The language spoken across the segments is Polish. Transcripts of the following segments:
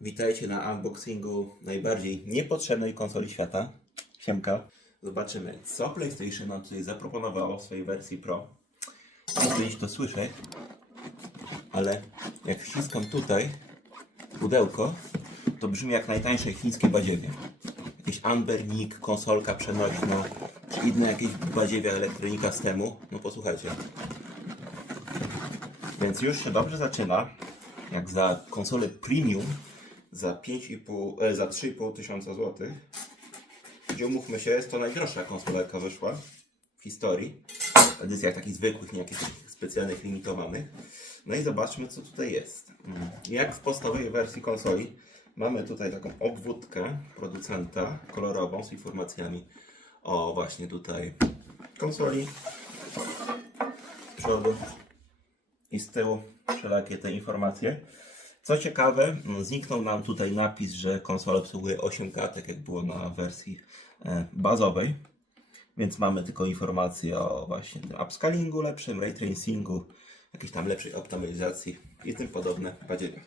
Witajcie na unboxingu najbardziej niepotrzebnej konsoli świata. Siemka. Zobaczymy, co PlayStation nam tutaj zaproponowało w swojej wersji Pro. Powinieneś to słyszeć, ale jak wciskam tutaj pudełko, to brzmi jak najtańsze chińskie badziewie. Jakiś Ambernik, konsolka przenośna, czy inne jakieś badziewia elektronika z temu. No posłuchajcie. Więc już się dobrze zaczyna, jak za konsolę premium za 5,5, e, za 3,5 tysiąca złotych. Gdzie umówmy się, jest to najdroższa konsola, jaka wyszła w historii. W edycjach takich zwykłych, nie jakichś specjalnych, limitowanych. No i zobaczmy, co tutaj jest. Mm. Jak w podstawowej wersji konsoli mamy tutaj taką obwódkę producenta kolorową z informacjami o właśnie tutaj konsoli z przodu i z tyłu wszelakie te informacje. Co ciekawe, m, zniknął nam tutaj napis, że konsola obsługuje 8 kartek, jak było na wersji e, bazowej. Więc mamy tylko informacje o właśnie tym upscalingu lepszym, ray tracingu, jakiejś tam lepszej optymalizacji i tym podobne badziewie.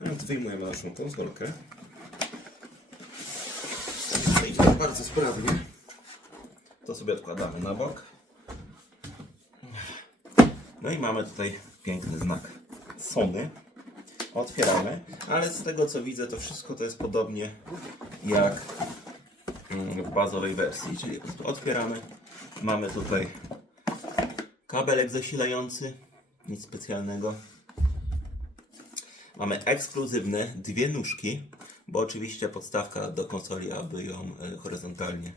No więc wyjmujemy naszą konsolkę. To idzie bardzo sprawnie. To sobie odkładamy na bok. No i mamy tutaj piękny znak Sony. Otwieramy, ale z tego co widzę, to wszystko to jest podobnie jak mm, w bazowej wersji. Czyli otwieramy. Mamy tutaj kabelek zasilający, nic specjalnego. Mamy ekskluzywne dwie nóżki, bo oczywiście podstawka do konsoli, aby ją e, horyzontalnie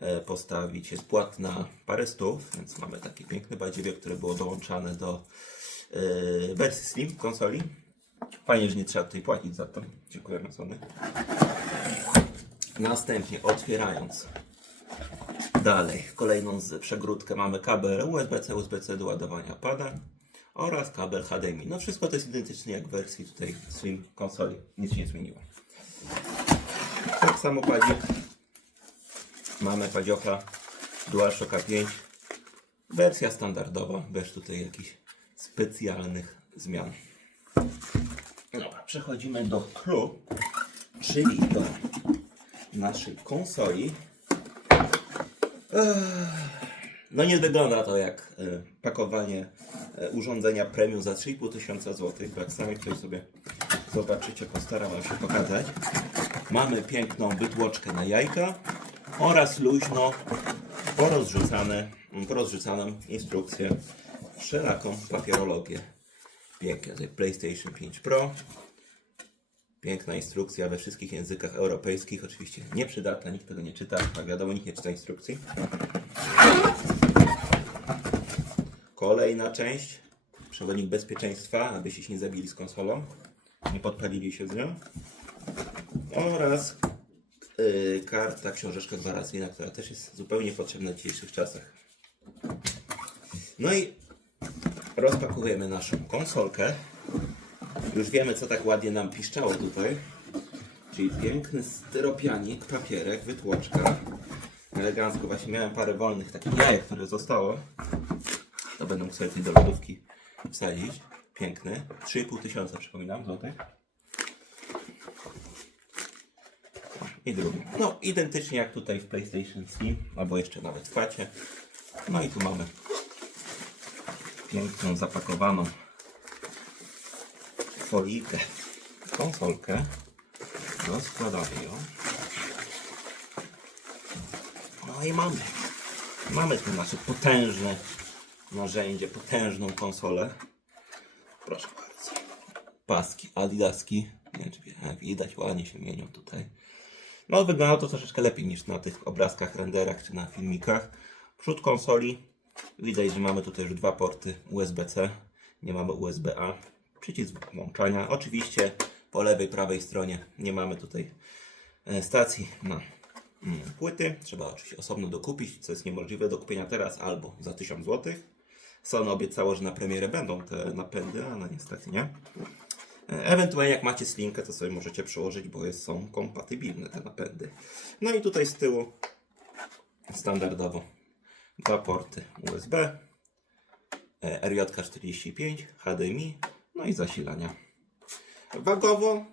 e, postawić, jest płatna parę stów, więc mamy takie piękne badziewie, które było dołączane do e, wersji Slim konsoli. Fajnie, że nie trzeba tutaj płacić za to. Dziękujemy Sony. Następnie otwierając dalej kolejną z przegródkę mamy kabel USB-C, USB-C do ładowania pada oraz kabel HDMI. No wszystko to jest identycznie jak w wersji tutaj Slim konsoli. Nic się nie zmieniło. Tak samo padzik. Mamy padziocha DualShocka 5. Wersja standardowa, bez tutaj jakichś specjalnych zmian. Przechodzimy do clou, czyli do naszej konsoli. No nie wygląda to jak e, pakowanie e, urządzenia premium za 3,5 tysiąca złotych, jak sami tutaj sobie zobaczycie, postaram się pokazać. Mamy piękną wytłoczkę na jajka oraz luźno porozrzucane, porozrzucaną instrukcję, wszelaką papierologię. Pięknie, tutaj PlayStation 5 Pro. Piękna instrukcja we wszystkich językach europejskich. Oczywiście nieprzydatna, nikt tego nie czyta. A wiadomo, nikt nie czyta instrukcji. Kolejna część. Przewodnik bezpieczeństwa, abyście się nie zabili z konsolą. Nie podpalili się z nią. Oraz yy, karta, książeczka gwarancyjna, która też jest zupełnie potrzebna w dzisiejszych czasach. No i rozpakujemy naszą konsolkę. Już wiemy, co tak ładnie nam piszczało tutaj. Czyli piękny styropianik, papierek, wytłoczka. Elegancko. Właśnie miałem parę wolnych takich jajek, które zostało. To będę mógł sobie do lodówki wsadzić. Piękny. 3,5 tysiąca, przypominam, złotych. I drugi. No, identycznie jak tutaj w PlayStation Slim, albo jeszcze nawet w facie. No i tu mamy piękną, zapakowaną folijkę, konsolkę. Rozkładamy ją. No i mamy. Mamy tu nasze potężne narzędzie, potężną konsolę. Proszę bardzo. Paski, adidaski. Nie wiem, czy widać, ładnie się mienią tutaj. No, wygląda to troszeczkę lepiej niż na tych obrazkach, renderach czy na filmikach. Przód konsoli. Widać, że mamy tutaj już dwa porty USB-C. Nie mamy USB-A. Przycisk włączania. Oczywiście po lewej, prawej stronie nie mamy tutaj e, stacji na mm, płyty. Trzeba oczywiście osobno dokupić, co jest niemożliwe do kupienia teraz albo za 1000 zł. Sony obiecało, że na premierę będą te napędy, ale niestety nie. E, Ewentualnie jak macie slinkę, to sobie możecie przełożyć, bo są kompatybilne te napędy. No i tutaj z tyłu standardowo dwa porty USB, e, RJ45, HDMI, no i zasilania. Wagowo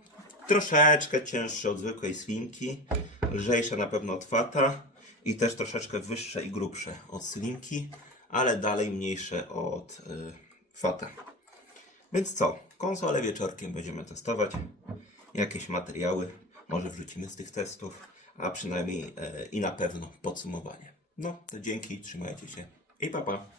troszeczkę cięższe od zwykłej slimki, lżejsze na pewno od fata i też troszeczkę wyższe i grubsze od slimki, ale dalej mniejsze od y, fata. Więc co? Konsolę wieczorkiem będziemy testować. Jakieś materiały może wrzucimy z tych testów, a przynajmniej e, i na pewno podsumowanie. No, to dzięki, trzymajcie się i pa pa.